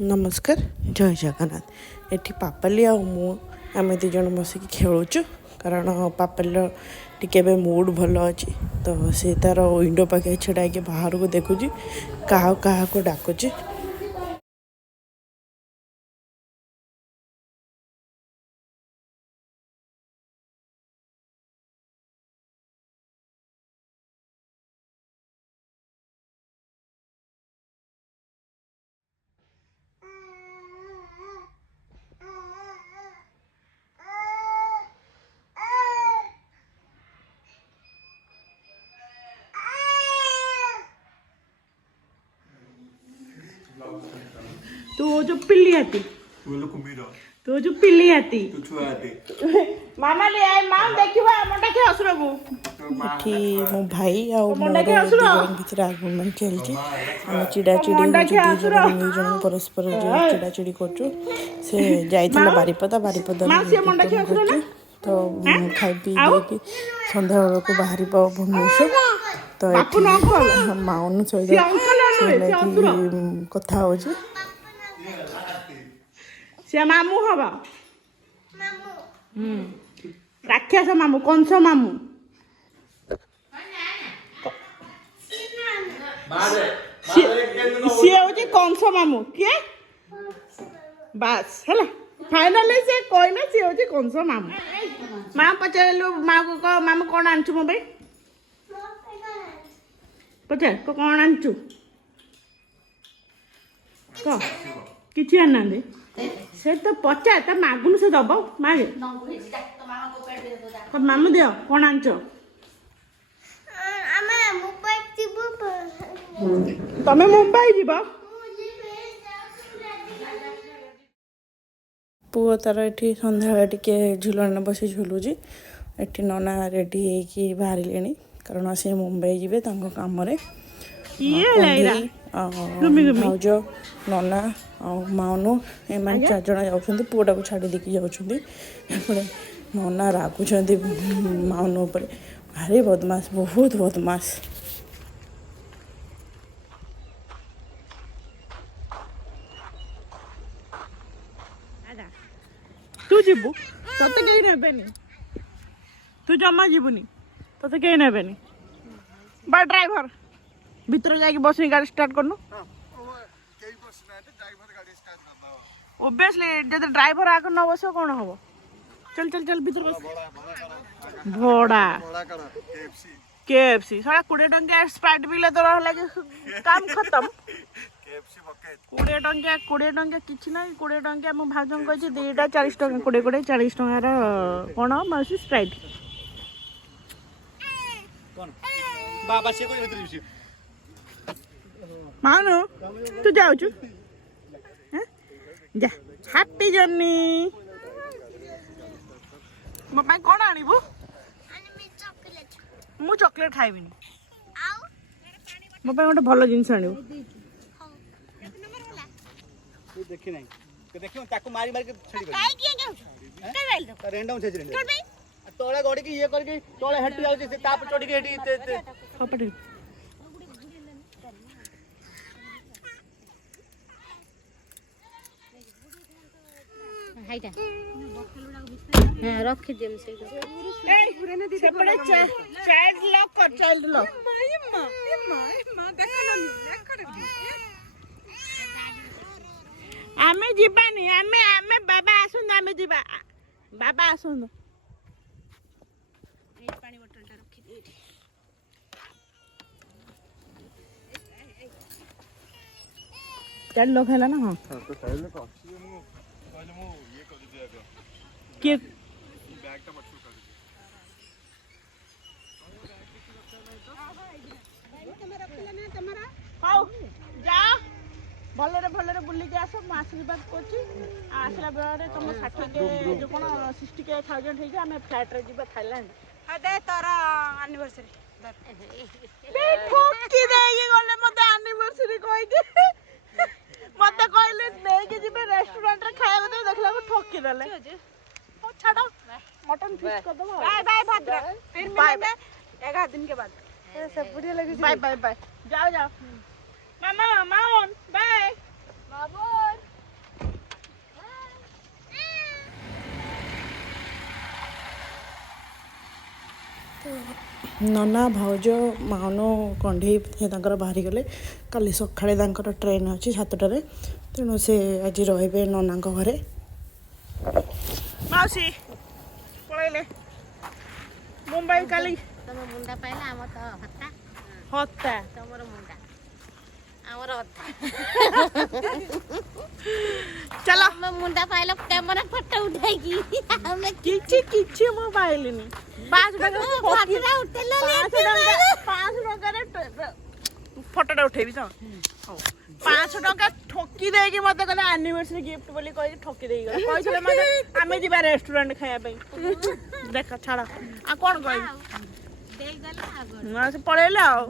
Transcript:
नमस्कार जय जगन्नाथ। एठी पापाली आ मु आम दी जन बसिक खेलुचु कारण पापाली टिके मूड भल अच्छी तो सी तार विंडो पाखे छड़ा बाहर को देखुची क्या को डाकुची। तू वो जो पिल्ली आती तू जो पिल्ली आती मामा ले आए माम देखिबा मोटा के हसरबू एठी मो भाई आ मोर जन भीतर आर्गुमेंट चलची हम चिड़ा चिड़ी होची दु जन परस्पर चिड़ा चिड़ी करछु से जाइथिला बारीपदा तो खाई पी देकी संध्या बेला को बाहरी पाव भुवनेश्वर तो माउन सहित कथा होची से मामू हवा राक्षस मामू कंस मामू सी होची कंस मामू किए बस है फाइनली से कोई ना सी होची कंस मामू माँ पचारू माँ को कह मामू कौन आनचु मो भाई पचार को कौन आनचु कह किसी आना से तो पचार ता मागुन से दब मागे तो मामू दियो कौन आनचो तमे मुंबई जीव पुओ तार एठी संध्या टिके झुलन बसी झुलुची एठी नना रेडी होगी बाहर कारण से मुंबई जीवे तांको काम रे भाउज नना माउनु एम चार जन जाऊँ पुओटा को छाड़ी देकी जाऊँ नना रागुंट माउनु भारी बदमाश बहुत बदमाश। तू जीवु ते कहीं नेबेनी तू जमा जीवुनी ते कहीं नेबेनी बा ड्राइवर भीतर जाके बस गाड़ी स्टार्ट करनु ओबियसली जब ड्राइवर आकर न बस कौन हम चल चल चल भीतर बस भोड़ा केएफसी सारा 20 टंका स्प्राइट पीले तो लगे काम खत्म 20 टंका किसी ना 20 टंका मो भाजन कही दीटा 40 टंका 20 40 टंकार कौन मासी स्प्राइट मानो तू जाऊ जा हैप्पी जर्नी मो पाई कौन आनिबु मु चॉकलेट खाइबिनी मो पाई गोटे भल जिनस आनिबु देखि नहीं देखियो ताको मारी मारी के छड़ी काई किए जाउ काई वाइल तो रेंडम छेज रेंडम कर भाई तोळे गोडी की ये करके तोळे हट जाउ से ताप चोडी के हेटी हपड़ी हाइटा हां रख देम से ए सेपड़े चाइल्ड लॉक मां देखो नी आमे जीबानी आमे बाबा आसुन आमे जीबा बाबा आसुन ए पानी बोतल टा रखी दे चाइल्ड लॉक हैला ना हां तो चाइल्ड लॉक अच्छी मु कहले मु ये कर दे आगे के बैग टा मत कर दे हां जा भलरे बुली के आस मु आशीर्वाद करछि आसला बेरे तुम 60 के जो कोन 60 के 1000 हे आमे फ्लाइट रे जीबा थाईलैंड हा दे तोरा एनिवर्सरी दे ठोकी दे ये गले मते एनिवर्सरी कहि के मते कहले दे के जीबे रेस्टोरेंट रे खाए तो देखला को ठोकी देले ओ छाड़ो मटन फिश कर दो बाय बाय भद्र फिर मिलेंगे 11 दिन के बाद सब बढ़िया लगे बाय बाय बाय जाओ जाओ मामा माउन बाय बाबूर ନନା ଭାଉଜ ମାଉନ କଣ୍ଢେଇ ସେ ତାଙ୍କର ବାହାରି ଗଲେ। କାଲି ସକାଳେ ତାଙ୍କର ଟ୍ରେନ୍ ଅଛି 7টাରେ, ତେଣୁ ସେ ଆଜି ରହିବେ ନନାଙ୍କ ଘରେ। ମାଉସୀ ପଳେଇଲେ ମୁମ୍ବାଇ କାଲି। ତମ ମୁଣ୍ଡା ପାଇଲା ଆମର ତ ହତା ହତା ତମର ମୁଣ୍ଡା ଆମର ହତା। ଚାଲ ତମ ମୁଣ୍ଡା ପାଇଲା କ୍ୟାମେରା ଫଟୋ ଉଠାଇକି ଆମେ କିଛି ମୁଁ ପାଇଲିନି। 500 ଫଟୋ ଉଠେଇଲା 500 ଟଙ୍କାରେ ଫଟୋଟା ଉଠେଇବି ତ। ହଉ 500 ଟଙ୍କା ଠକି ଦେଇକି ମତେ କହିଲେ ଆନିଭର୍ସରୀ ଗିଫ୍ଟ ବୋଲି କହିକି ଠକି ଦେଇଗଲେ। କହିଥିଲେ ମତେ ଆମେ ଯିବା ରେଷ୍ଟୁରାଣ୍ଟ ଖାଇବା ପାଇଁ। ଦେଖ ଛାଡ଼ ଆଉ କ'ଣ କହିବି। ଦେଇଗଲେ ଆଗ ସେ ପଳେଇଲେ ଆଉ।